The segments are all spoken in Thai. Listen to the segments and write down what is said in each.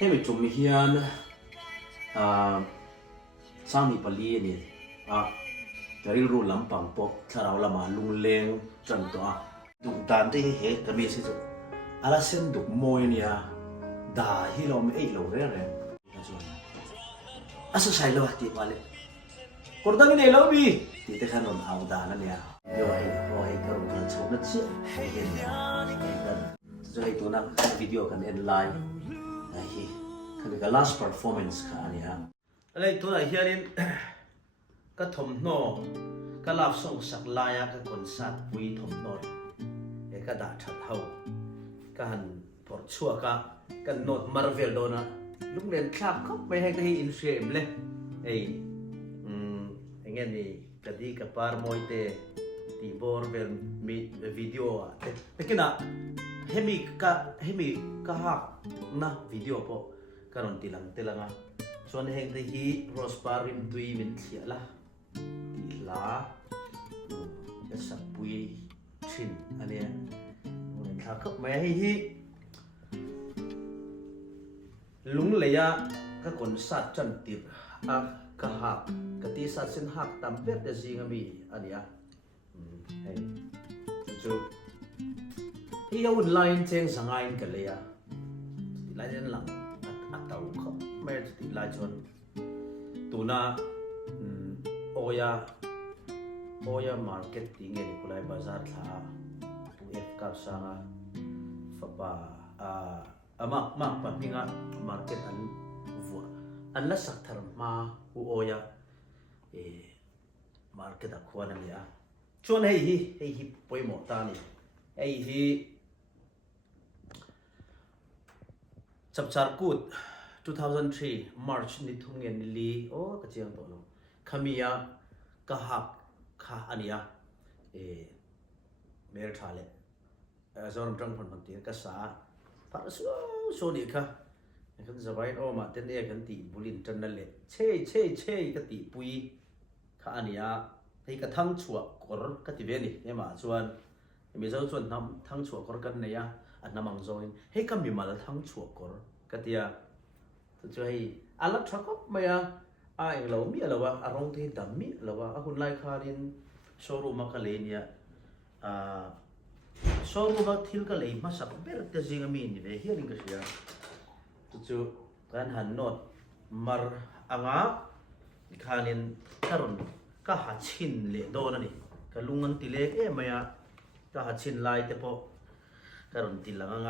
ให้ไปจุ่มเฮียนสร้างมีปลีนี่จะริรู้ลำปังปกถ้าเราละมาลุงเลงจันตัวดุตานที่เหตุก็มีสิจุอะไรเส้นดุมวยเนี่ยด่าที่เราไม่เราเรื่องนะส่วนใช่เลยที่ว่าเลยคนตั้งนี่เราบีที่แต่ขนมเอาด่านั่นเนี่ยเดี๋ยวให้กระโดดชมนัดเชี่ยให้เห็นกันจะให้ตัวนั้นวิดีโอกันเอ็นไลน์ไอ้ที่คือการ last performance ค่ะอันนี้อะไรตัวไหนเฮียนี่ก็ทมโน่ก็ลาบส่งสักลายก็คนสัตว์วีทมโน่ก็ด่าชัดเท่าก็หันปวดชั่วก็โน้ตมาร์เวลโดนะลุงเรียนคลับก็ไม่ให้ก็ให้อินเฟรมเลยอย่างเงี้ยนี่ก็ดีกับปาร์มอยเตตีบอร์เวลมีวิดีโอแต่ก็นะให้มีก็หักนะวิดีโอพอการันตีลังส่วนแห่งที่โรสปาริมตุยเป็นเสียละตีลาจะสับปุยชินอันเนี้ยมันถ้าก็ไม่ให้ลุงเลยอะก็คนสัตว์จันติดก็หักก็ตีสัตว์เส้นหักตามเป็ดแต่สิ่งมีอันเนี้ยจู่ที่เอาไลน์เชิงสังไงกันเลยอะไลน์นั้นหลังเต่าเขาไม่ติดไลน์ชนตัวน่ะโอยามาร์เก็ตติ้งเงี้ยคุณไลน์บาซาร์ท่าตัวเอฟกับสังฟ้าป่ามากแบบนี้ก็มาร์เก็ตอันละสักทาร์มาโอยามาร์เก็ตควรนั่นเนี่ยชวนให้ป่วยหมดตานี่ให้สับชาร์กูด2003 March นี่ทุ่งเงินลีโอ้กระเจียงตัวนู้ขมียก็หักขาอันนี้เมร์ทาเลจอมจังพันตีก็สาพัดสู้นี่ค่ะกันจะไปโอ้มาเต้นกันตีบุลินจันนั่นแหละเช่ก็ตีปุยขาอันนี้ให้กระทั่งชัวกรก็ตีเวนี่เนี่ยมาส่วนมีเจ้าส่วนทำทั้งชัวกรกันเนี่ยอันนั้นมังโจนให้ก็มีมาแล้วทั้งชัวกรก็ตีจะให้อันละชักก็ไม่เรามีอะไรวะอารมณ์ที่ดำมีอะไรวะคุณไล่คารินโชว์รูมมาคาเลเนี่ยโชว์รูมมาทิลคาเลมาสักเบลต์จริงมีนี่เลยเฮียลิงก็เสียจู่การหันโนดมาอ่างคารินคารุนก็หัดชินเลยโดนนี่ก็ลุงอันติเล็กไม่ก็หัดชินไล่แต่พอคารุนติลัง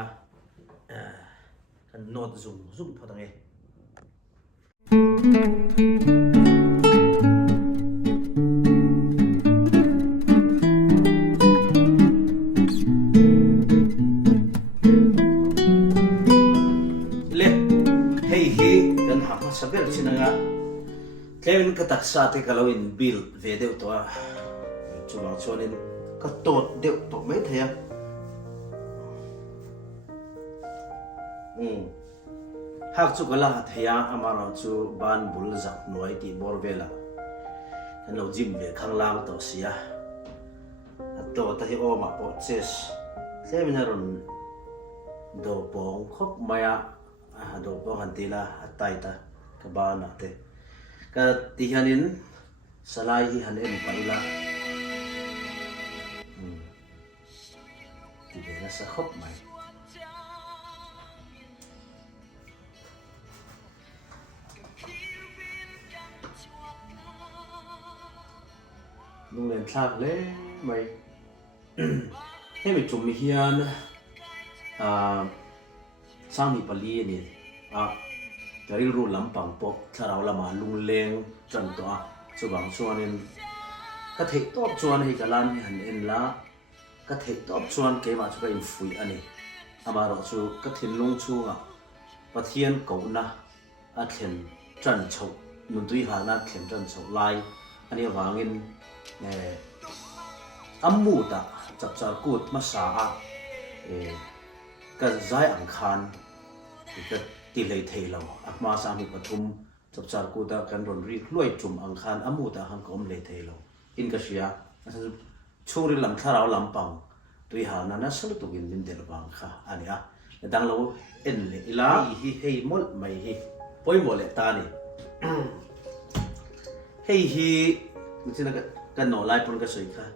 กันโนดzoomพอตั้งเองsaber sih nggak, kalian ketak saat kalauin bill video tuh coba soalin ketot deh tuh met ya, hak juga lah ya amar cu ban bulzak noi di borbela, kalau jim be kang lang tuh sih ya, atau tadi oma proses, saya beneran dopong kok maya dopong antila ataita kabana te ka tihanin salai hanin paila tibera sa khop mai lung len thak le mai he mi chum mi hian sang mi pali niจะริรู้ลำปังปกถ้าเราละมาลุงเลงจันตัวสุบังชวนนก็เทตอบชวนให้กันหันเอ็นละก็เทตอบชวนเกี่ยมาช่วยฟุยอันนี้อามาเราชูก็ทิ้งลงชูปะเทียนเก่านะเขียนจันโฉนุ่นตุยหานะเขียนจันโฉลายอันนี้วางเงินอัมมูตะจับจากูดมาสาก็ใจอังคารก็ตีเลยเทเราอักมาสามีปฐุมจับจากูดกันรอนรีกล้วยจุ่มอังคารอัมมูตะหังกอมเลยเทเราอินกษียชูริลำทาราลำปังตุยหานานาสลุตุกินดินเดลบังค่ะอันนี้ ดังเราเอ็นเลยอีลาให้หมดไม่ให้ปอยหมดเลยตานี่ให้มันจะกันหน่อลายปนกระสุนค่ะ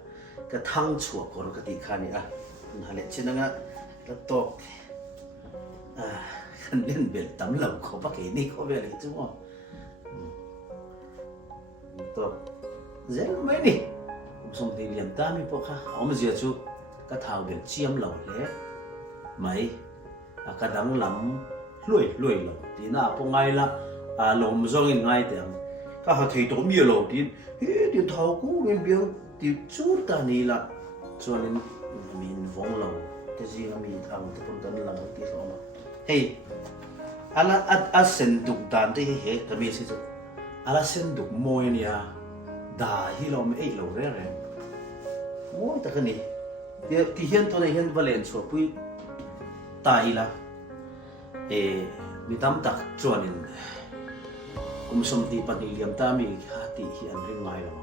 กระทั่งชั่วก่อนกติขานี่นั่นแหละเช่นนั้นแล้วตกคันเล่นเบลตั้มเหล่าเขาปะเกนี่เขาเบลเลยจุ๊บตกเจ๋งไหมนี่ผมส่งที่เรียนตามีพวกค่ะเอามาเสียจุก็เท้าเบลเชี่ยมเหล่าเลยไหมกระดังลำลุยเหล่าทีน่าพวกไงละลมส่งยังไงแต่ก็หาที่ตัวมีเหล่าทีเฮ้ยเดี๋ยวเท้ากูเงี้ยเบี้ยที่จูดตานี่ละส่วนนี้มีนฟงเหล่าแต่จริงมีทางที่คนกันหลังที่เขามาเฮ้ยala senduk dan te he kami se chu ala senduk moi nia da hi lo me ei lo re moi ta kani ti hian to ne hian valen so pui tai la mi tam tak chuanin som ti pani liam ta mi ha ti hi an ring ngai lo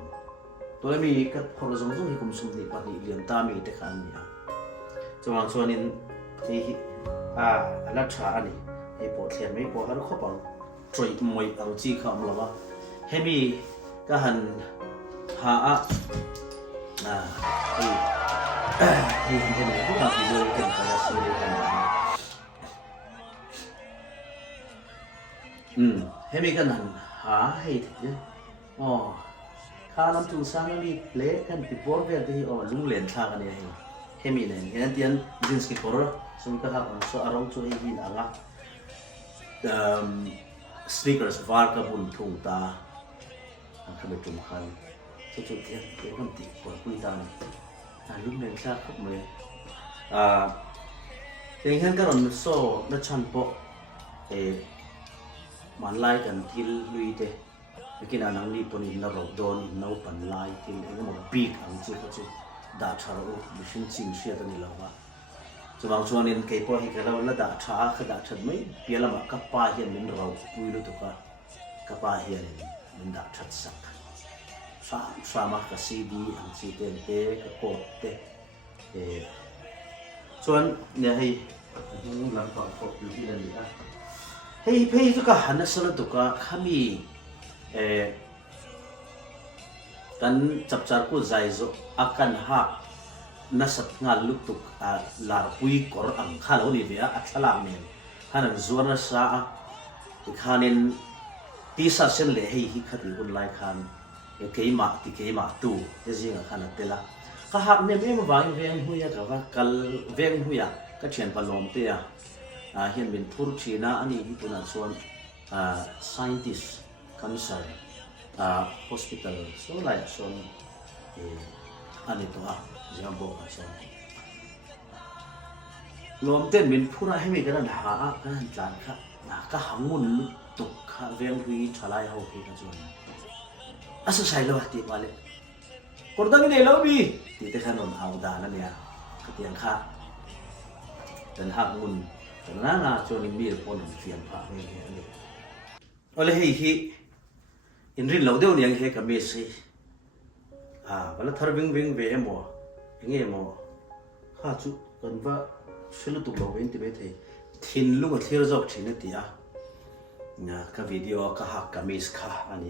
to le mi ka khor zong zong hi som ti pani liam ta mi te khan nia chuanin ti ala tha aniไอ้ปวดเทียนไม่ปวดเขาเขาบอกตรีมวยเอาจีคำหรอวะให้มีก็หันหาไอ้เห็นไหมพวกเราที่เดินกันไปแล้วซื้อกันให้มีกันหันหาให้ถึงอ๋อข้าลำจุงสร้างนี่เละกันติดบอลเวทีอ๋อลุงเล่นท่ากันเนี่ยให้มีเนี่ยงั้นเตียนดินสกิปอร์สมมติก็หาของส่วนอารมณ์ช่วยให้ยินอ่ะsneakers var ka bun thung ta ang kami tumkan so tiyan kam ti por pui ta lum len sa khop me teng han ka ron so na chan po man lai kan til lui te kin anang ni pon in na ro don in no pan lai tin mo big ang chu chu da tharo mission chin sia ta ni lawa chuang chuanin keipo hi kala la da tha khada that mai pialama ka pa hian min ro puilu to ka pa hian min da that sak sama ka cd ang chi te ka ko te chuan ne hei lam pa ko yu hi lan ni hei phei to ka hanasala to ka khami kan chapchar ko zai zo akan ha nasat nga lutuk lar pui kor ang khalo ni bia athalang ne hanan zuana sa ikhanin tisa sen le hei hi khati kun lai khan keima ti keima tu te jinga khana tela ka hak ne me ma wang veng huya ka wa kal veng huya ka thian palom te hian min thur thina ani hi tuna chuan scientist cancer hospital so lai son ani to jambo ka so lom ten min phura he mi kan ha kan tlan kha ka hangun lu tuk kha veng hui thalai ho ke ka chon asa sai lo ti wale kordang ni lo bi ti te khanon au da na nia ka tiang kha dan hangun na chon mi pon fian pha me ni ole hi in rin lo deu niang he ka me si wala thar ving ve mo nghe mo ha chu kan va shilu tu lo wen ti be thei thin lu ma thir jok thina ti na ka video ka ha ka mis kha ani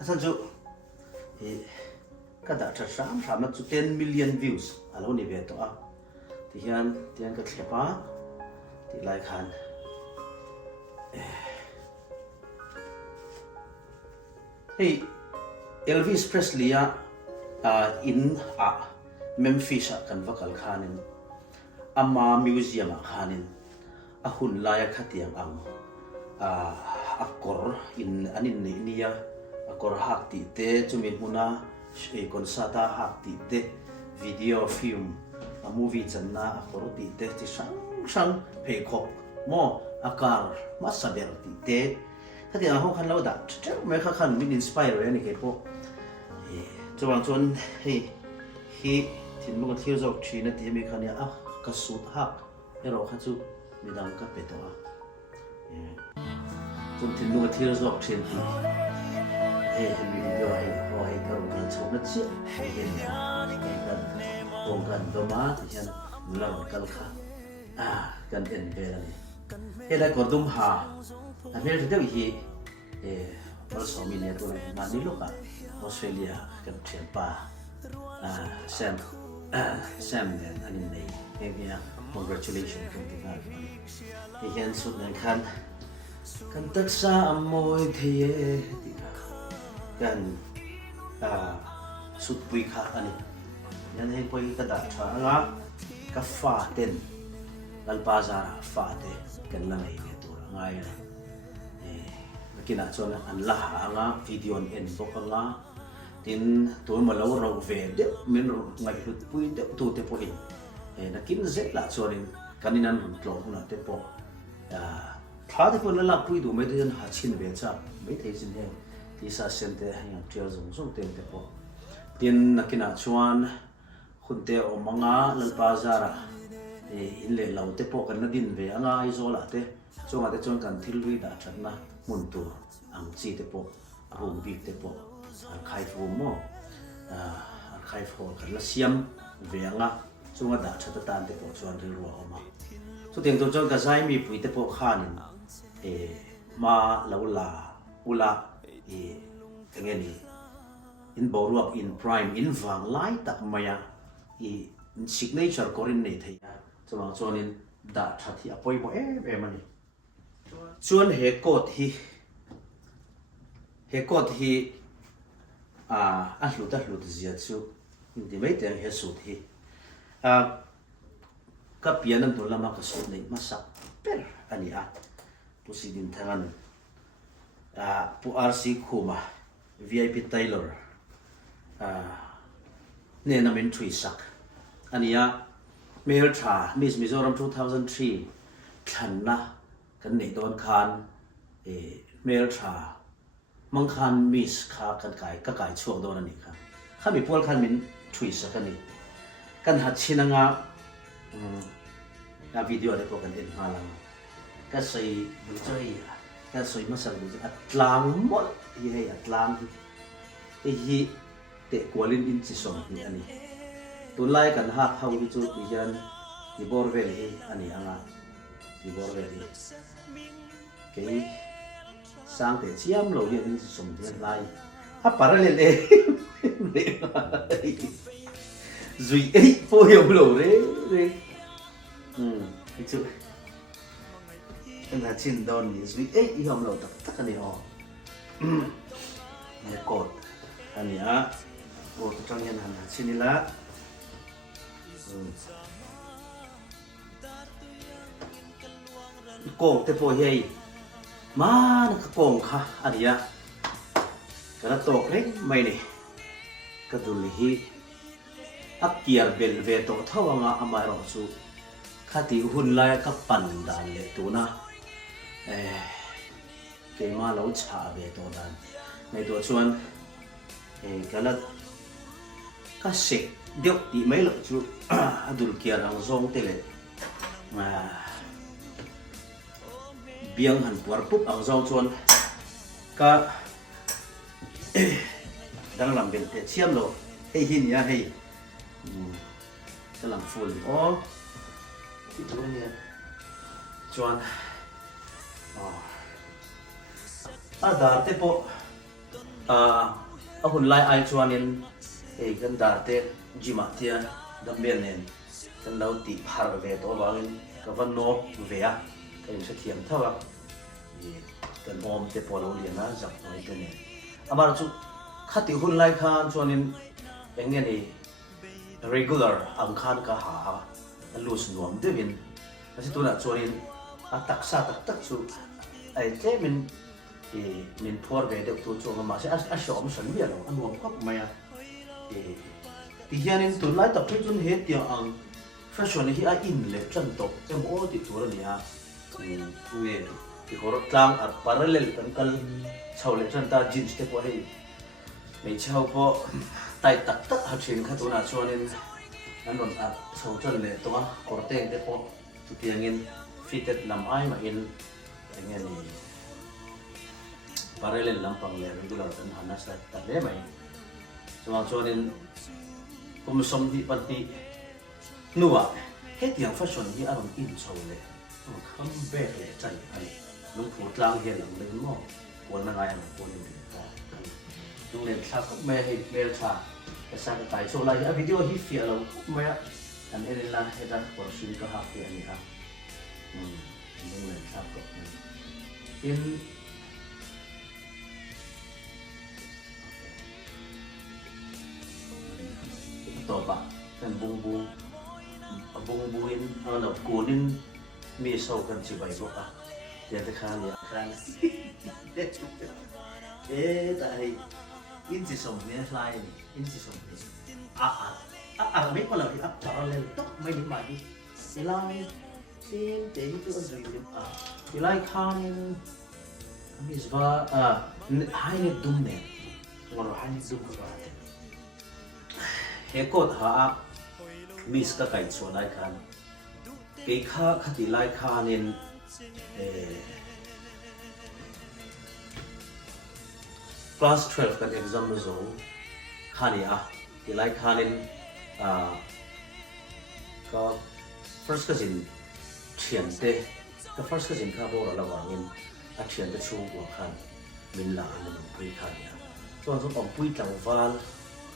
asan chu ka da tha sam ma chu 10 million views alo ni ve to ti hian ka thlepa ti lai khan hey Elvis Presley in Memphis kan vakal khanin ama museum khanin ahun laya khatiang ang akor in anin niya akor hakti te chumin huna konsata hakti te video film movie channa akor ti te ti sang phekop mo akar masaber ti te khatiang ho khan lo da me kha khan min inspire ani ke po chuan hi tin lu ka thir jok thina ti mi khania ka sut hak ero kha chu midang ka peto chun tin lu ka thir jok thin ti mi video ai hoi ka ru kan chona chi he kan tong kan do ma ti hian la kal kha กันเอ็นเวลนี่เฮ้ได้กอดดุมหาอันนี้จะเดี๋ยวอีเราสองมีเนี่ยตัวนั้นมานี่ลูกอ่ะออสเตรเลียกันเทียนป่าแซมเนี่ยอันนี้ในเนี่ย congratulations กันที่นั่นที่เห็นสุดนั้นกันตักษาอโมยเทียกันสุดปุยค่ะอันนี้ยันให้ปุยกระดาษช้างะกาฟาเต็นลัลปาซาร์ฟาเตกันละไงเนี่ยตัวง่ายเลยกินอาจจะอันละหางะวิดีโอเอ็นบอกงะtinตัวมาเราเราเวดเดี๋ยวมันไงหลุดปุยเดี๋ยวตัวเตปอินนักกินเสร็จละส่วนกันนี่นั่นหุ่นกลองนะเตปถ้าเตปนั่นละปุยดูไม่ได้ยันหาชินเวจ้าไม่ได้ชินเองที่ซาเซนเตยังเที่ยวส่งเต็มเตปtinนักกินอาชวนคุณเตอมังะลัลปาซาระอินเลเราเตปกันนัดินเวงะไอโซละเตจงอาจจะจงกันทิลวิดาชันนะมุนตัวอังจีเตปรูมบีเตปใครฟูโม่ใครฟูกันละเสียมเวียงอ่ะช่วงนั้นชัดตานเตปชวนเรื่องรัวออกมาสุดที่ตัวจนกระจายมีปุ๋ยเตปข้านินมาลาอุลาอย่างนี้ in boruap in prime in vang lai tak maya signature korin nei thei chuma chuanin da thathi apoi mo ani chuan he code hi a hlut zia chu inti mai teng he sut hi ka pianan to lama ka sut nei masak per ani pusidin thangan pu RC khuma VIP Taylorเนี่ยนั่นเป็นทรีสักอันนี้เมลทรามิสมิโซรัม2003ฉันนะกันในตอนคานเมลทรามังคันมิสขากันไก่ก็ไก่ช่วงโดนอันนี้ครับข้ามีพวกคันเป็นทรีสักกันนี่กันหัดชินังวิดีโอได้พวกกันเอ็นมาลังก็ใส่บุญใจก็ใส่มาสั่งบุญใจอัดล้างหมดที่ให้อัดล้างที่เตะกวลินอินซิสองนี่อันนี้ตัวไล่กันหักเข้าที่จุดที่ยันที่บอร์เวลีอันนี้ที่บอร์เวลีเกี่ยสร้างแต่เชี่ยมเราเรียนอินซิสองที่ไล่ถ้าปาร์เลเล่จุยพวกยมเราเลยที่จุดขนาดชินโดนนี่จุยยมเราตักอันนี้เนี่ยกดอันนี้โอ้ตัวนี้นั่นชินิละโกงเตโปเฮยมานักโกงค่ะอันนี้กระโตกเล็กไม่เนี่ยกระดุลฮีอักเกียร์เบลเวโตเท่าว่าอามาร์สูข้าที่หุ่นไล่กับปันดานเลยตัวนะเกี่ยมาแล้วชาเวโตดานในตัวชวนก็ละก็เสกเดี๋ยวดีไม่หรอกจูดูเกียร์ang zongเตเลยเบียงหันปวดปุ๊บang zongชวนก็ดังลำเป็นเชี่ยมโลให้หินยาให้กำลังฝุ่นที่ตัวนี้ชวนดาเตโปหุ่นไล่ไอชวนนี่กันดาเตจิมาเทียดับเบิลเนี่ยกันเราติพาร์เวตัวบางก็วันโนเวียกันเสียงเท่ากับกันอมเตปอลเลียนะจับอะไรกันเนี่ยอามาจุขัดหุ่นไล่ข้ามชวนนี่อย่างเงี้ยนี่ regular อังคารก็หาลูสนวมเดวินแล้วที่ตัวนั้นชวนนี่ตักซาตักจุไอ้เจ้มันmình phô về được tụi chúng mà sẽ ăn sớm sớm biệt rồi ăn uống khóc mày thì hiện nay tụi lái tập trung hết tiếng ăn fashion thì ai in lệ chân tộc em ô thì tụi nó nè thì có trang ở parallel cần sau lệ chân ta jeans thế qua đây mình sau po tay tắc học sinh khác tụi nào cho nên anh còn sau chân lệ tụi có tên thế po tụi tiếng in fitted làm ai mà in anh nghe này parallel lampang le regular dan hanas la tade mai so den kum som di parti nuwa het yang fashion hi aron in so le คำเบะเลยใจอันลุงผูดล่างเห็นหลังเลยมั่งคนละไงมันคนหนึ่งลุงเรียนชาก็ไม่ให้เบลชาแต่ชาก็ตายโซลาร์วิดีโอที่เฟียเราไม่อันนี้ละให้ดันขอชีวิตก็หาเฟียนี่ครับลุงเรียนชาก็อินต่อปะเป็นบุ้งบุ้งอินเรากูนินมีโซ่กันจีบไปบอกอ่ะเดี๋ยวจะข้ามเนี่ยข้ามแต่อินสิสมเนี่ยลายนี่อินสิสมเนี่ยไม่พอเราที่อัพจอเลยต้องไม่ได้หมายที่ลายสิ่งเจ๋งตัวสุดยอดที่ลายข้ามมีสว่าให้เน็ตดุมเนี่ยงอให้เน็ตดุมก็ได้เฮกดหามีสกัดไก่ส่วนลายข้ามเกี่ยข้าคติลายข้ามเนี่ยclass 12 kan exam zo khani tilai khanin ka first ka jin thian te ka first ka jin kha bo la wangin a thian te chu ko khan min la an man pui khan ya chuan chu om pui tlang wal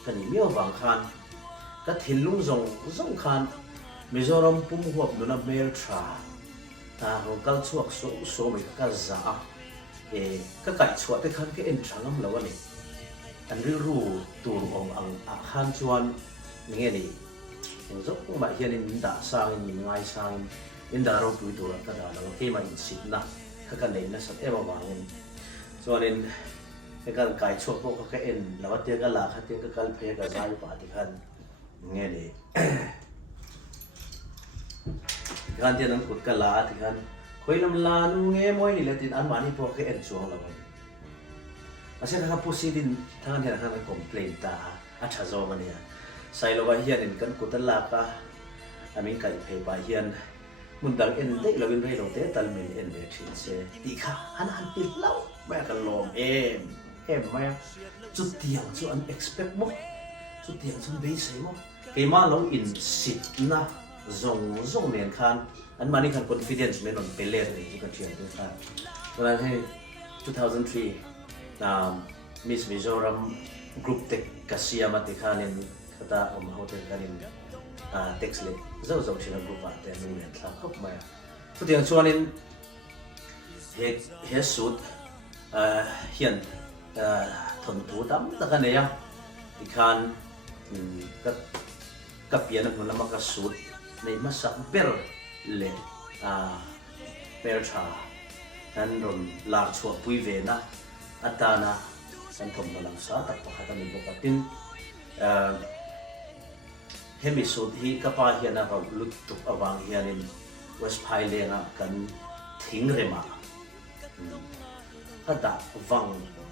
kani mio wang khan ka thil lung zong khan mizoram pum huap nuna mer tha ta ho kal chuak so mai ka zaก็ไก่ชัวแต่คันก็เอ็นช่างแล้ววันนี้อันรู้ตัวของอังคันชวนนี่นี่อย่างจบมาเฮียนินด่าสร้างนินง่ายสร้างนินด่าเราปุยตัวก็ด่าเราที่มาอินสิบนะก็กันเลยนะสัตว์วางเงินส่วนนี้ก็ไก่ชัวพวกก็เอ็นแล้วเตี้ยก็ลาเตี้ยก็กัลเพก็ใจป่าที่คันนี่นี่คันเตี้ยนั้นขุดก็ลาที่คันคุยลำลานูเงี้ยมวยนี่แหละติดอันมานี่พวกเขาเอ็นช่วงแล้ววันนี้อาเซียนเขาพูดสิ่งทางที่เขาไม่คอมเพลนตาอาชาโซมันเนี่ยใส่ลงไปเฮียนกันกุตันลากะอามินไก่เพย์ไปเฮียนมุนดังเอ็นเด็กเราเป็นเพย์ลงเตะตัลมินเอ็นเวทินเซตีค่ะอันติดเล่าแม่กันลมเอ็มไม่จุดเดียวจุดอัน expect มั้งจุดเดียวจุดเบสมั้งเกี่ยมาเราอินสิบนะzongเนี่ยคันอันมานี่คัน confidence ไม่นอนไปเล่นเลยที่กันเชียร์ด้วยกันตอนนั้นให้2003 Miss Mizoram Group Tech กัสเซียมาติคานินก็ตาออกมาโฮเทลกันนินtext เลยเจ้าชิลกรุ๊ปแต่ไม่เหมือนครับก็ไม่สุดที่ชวนนินเฮสุดเฮียนทนผู้ดำตะกันเนี่ยติคานกับเปียนคนละมักสุดในมาสักเบลเลยเบลชาท่านรอนลาร์ชัวปุยเวนะอัตานะท่านทำมาลังสาตักปะขันมีปกติเฮมิสุดที่กับปาเฮียนะเราลุดตุกอวังเฮียนินเวสไพเลนะกันทิ้งเรมาถ้าดักวัง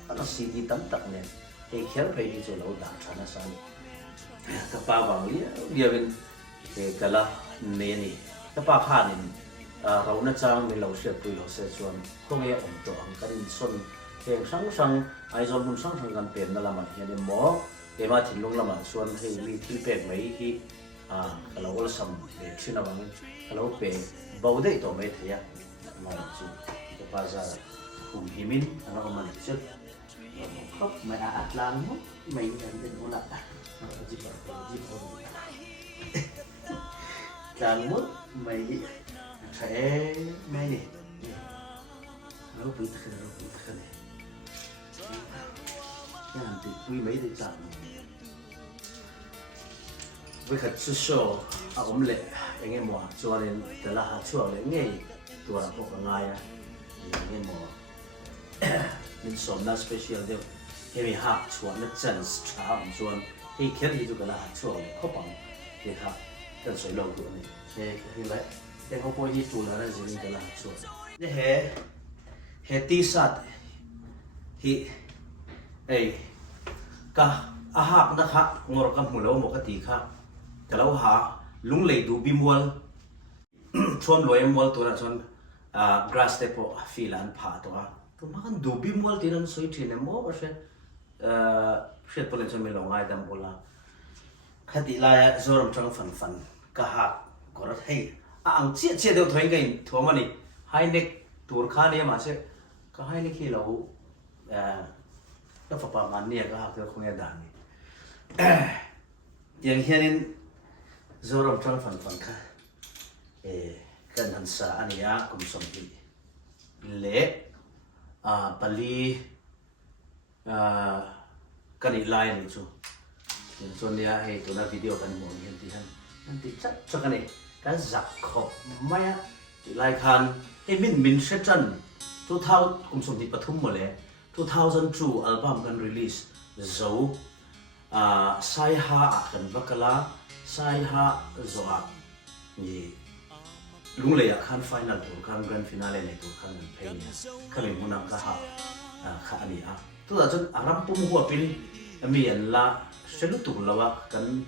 อันสิ่งที่ตั้งตักเนี่ยเฮียเขียนไปที่จะเราดักชนะสันกับปาวังเรียเป็นกะละเนนี่กับปาข้านินเราหน้าจ้างมีเราเสียปุยเราเสียส่วนคงเออมตัวอังกันส่วนเพียงสังไอจอมบุญสังกันเป็นนั่นละมันเฮียเนี่ยหมอเอมาถิ่นลงละมันส่วนให้มีที่เป็ดไหมที่เราก็สัมเด็กชื่อนะบางเราเป็ดเบาได้ตัวไม่เทียมาจุดภาษาหุ่นหิมินเราก็มันจุดครับไม่อาจล้างมั้งไม่กันเป็นคนละจิบล้างมั้งไม่ใช่ไม่เนี่ยเราไปตะกันเนี่ยอย่างที่คุยไม่ได้จังวิคัดสู้ๆผมเละอย่างเงี้ยหมอชวนแต่ละหาช่วงเลยเงี้ยตัวเราพวกง่ายอย่างเงี้ยหมอมันสมน่าสเปเชียลเดียวให้มีหักชวนนั่นจันทร์ชาชวนให้แค่ที่ตัวกันละหาช่วงเขาปังเดี๋ยวครับกันสวยโลกตัวนี้เฮ้ยไรแต่เขาพอที่ตัวแล้วจะมีกันละหาช่วงนี่เฮตีสัตที่กะอาหักนะคะงอกันหัวเราหมกติค่ะแต่เราหาลุงเลยดูบิมวลชวนรวยมวลตัวนั้นชวนgrass เตปฟิลันผ่าตัวมันกันดูบิมวลที่นั่นสวยที่นั่นมั่วใช่เชื่อตัวเล่นชวนไม่ลงง่ายดำบุลาคดีลายจอร์มจังฟันกะหักก็รัดให้ ang chia đều thôi cái thua mà nè hai nè tour khá nè mà sẽ có hai nè khi lâu nó phải bảo man nè có học được không nghe đàn nè tiếng hiện nên rồi làm cho phần phần khác cái hành sa anh ấy cũng sống đi lệ Bali cái này line này chú cho nên hay tụi nó video kan mo hiện thì han thì chắc cho cái này cái giặc khóc mày thì lại khan cái mình sẽ chân 2000 cũng sống thì Pathum mà lẽ 2002 album kan release zo sai ha kan vakala sai ha zo ni lung le khan final tour khan grand finale này tour khan pay ni khan mình muốn ka ha kha ani tu da chon aram pum huwa pin mi an la selu tu lawa kan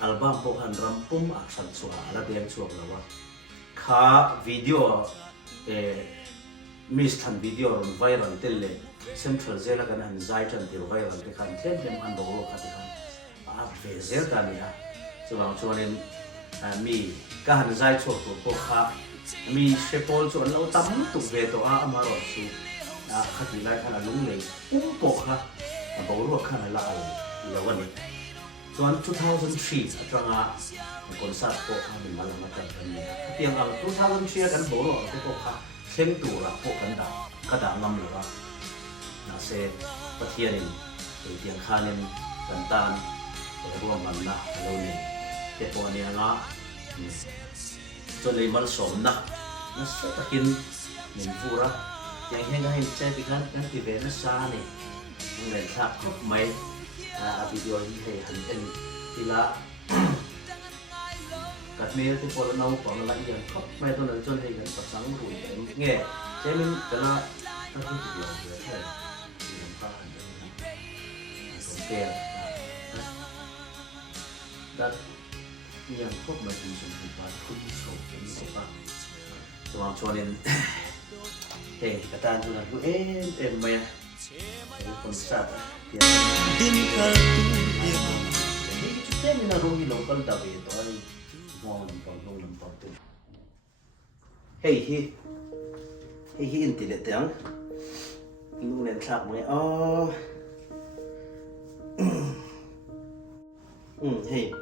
album po han ram pum action so ala dem chuak lawa kha video miss than video ron viral tel le central zela kan han zai tan tel viral te khan them dem han bo ka te khan ve zel ta ni so lang chuanin mi ka han zai chuak to po kha mi shepol chuan lo tam tu ve to amaro su khati lai khan lung le po kha bo ro khan la lawan ni chuan 2003 atanga concert po khan mal ma tan ni tiang ang 2003 kan bo ro po kha sem tu ra po kan da ka da ngam la na se pathianin tiang khanin kan tan ro man na lo ni te po ni nga cho lấy mal som na nó sẽ takin min vura yang hen ga hen che ti kan kan ti ve na sa ni nên tháp khóc mấy video như thế hình ảnh thì là các mẹ thì có lâu còn là những khóc mẹ tôi nói cho nên tập sáng rồi nghe thế mình cái là các cái video như thế thì làm sao hình ảnh còn kèm đó những khóc mà mình dùng thì phải không sầu cái gì cả cho nên hey kata tu nak em maya concert din kaltuya ni kita ni na rohi local tabi to ai mon pang lam pang tu hey hi intile tang lu len thak mai hey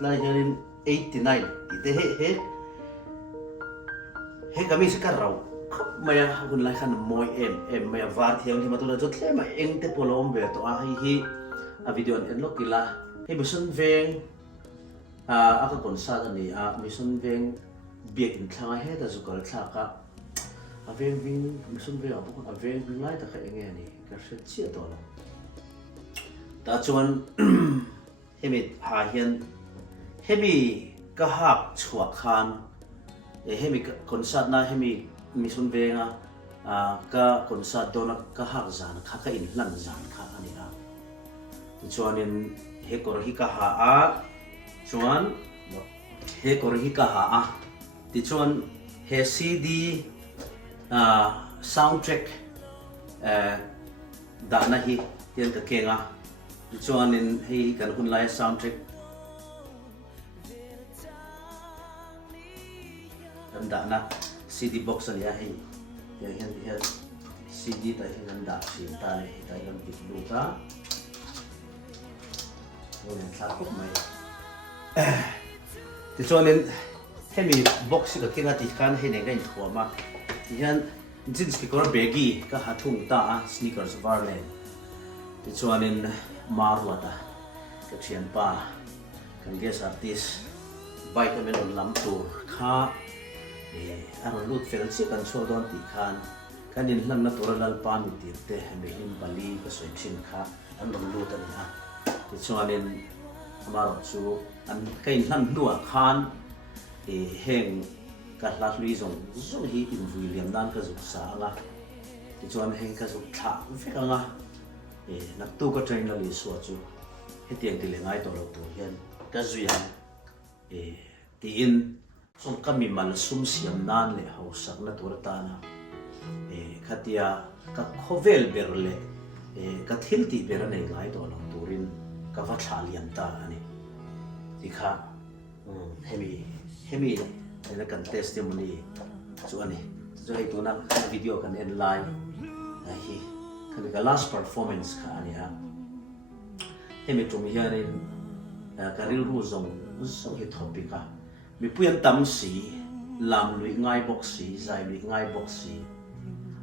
lai jarin 89 ite he kami sekarang maya hun lai khan moi em maya var thiang thi matuna jot hle ma eng te polom ve to hi video en lokila he mission veng ka concert ani mission veng biak in thanga he ta zukal thaka veng mission veng a veng lai ta kha enge ani ka hre chi to lo ta chuan hemi hian hemi ka hak chhuak khan hemi concert na hemi mission venga ka concert dona ka hak zan kha ka in lan zan kha ani chuanin he kor hi ka chuan he kor hi ka ti chuan he CD soundtrack da na hi tian ka kenga chuanin he kan hun lai soundtrack da na CD box ani hi yang CD ta hian da sin ta le ta lam ti lu ta nên sa khóc mai thì cho nên thế mình box cái kia là thì kan hay này cái thua mà thì hiện jeans cái con baggy cái hạt thùng ta sneakers varlen thì cho nên marwa ta cái chuyện pa kan guest artist bay cái mình làm tour kha anh lút phèn xí kan xua đón tị khan kan in lần nát tour lal pan tị te mình in Bali cái soi chin kha anh lút anh ha thì cho nên mà chú anh cái lần đua khan heng cái lát lùi dùng dùng hi in vui liềm nan cái dục sa la thì cho anh heng cái dục thả phải không à nát tu cái train là lý số chú hết tiền thì lại ngay tổ lộc tổ hiền cái duy anh tiền song kami mal sum siam nan le hausak na turtana khatia ka khovel berle ka thilti bera nei ngai to long turin ka va thalian ta ani tikha hemi Ina kan testimony so ani so ito na video kan en live hi kan ka last performance ka ani ha hemi tum hianin karil ru zong so hi topic ka mi puyan tam si lam lui ngai box si zai lui ngai box si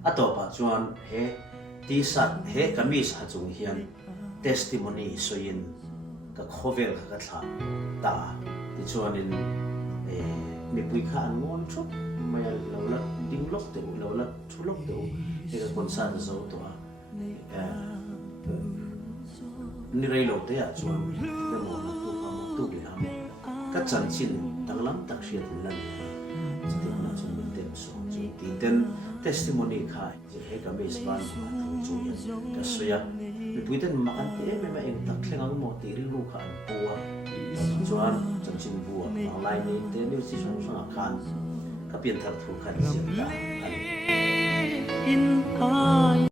atopa chuan he ti sat he kamis ha chung hian testimony so in ka khovel ka thla ta ti chuanin mi pui kha an ngon chuk mai lo la ding lok te lo la thu lok te e ka konsan zo to a ni rei lo te a chuan ne mo na tu ka mo tu le am ka chan chin tang lam tak hriat lan ti na chun min tem so chu ti ten testimony kha je he ka mes ban ma chu ka soya mi pui ten ma kan te me ma eng tak thlengang mo ti ri lu kha an puwa chuan chan chin buwa ang lai ni te ni si song song khan ka pian thar thu khan sim da in ai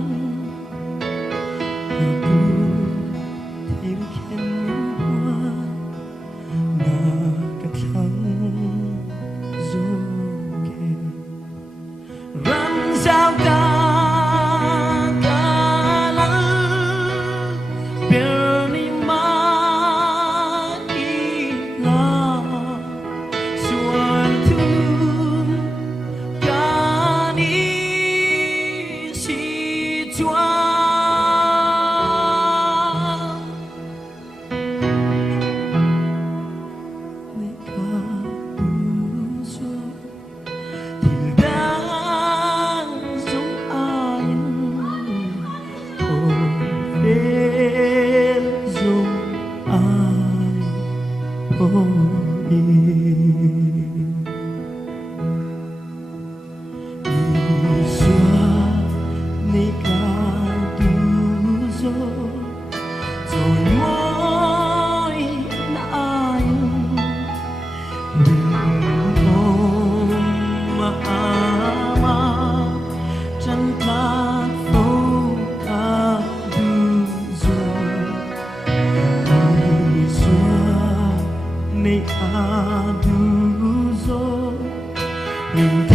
Mình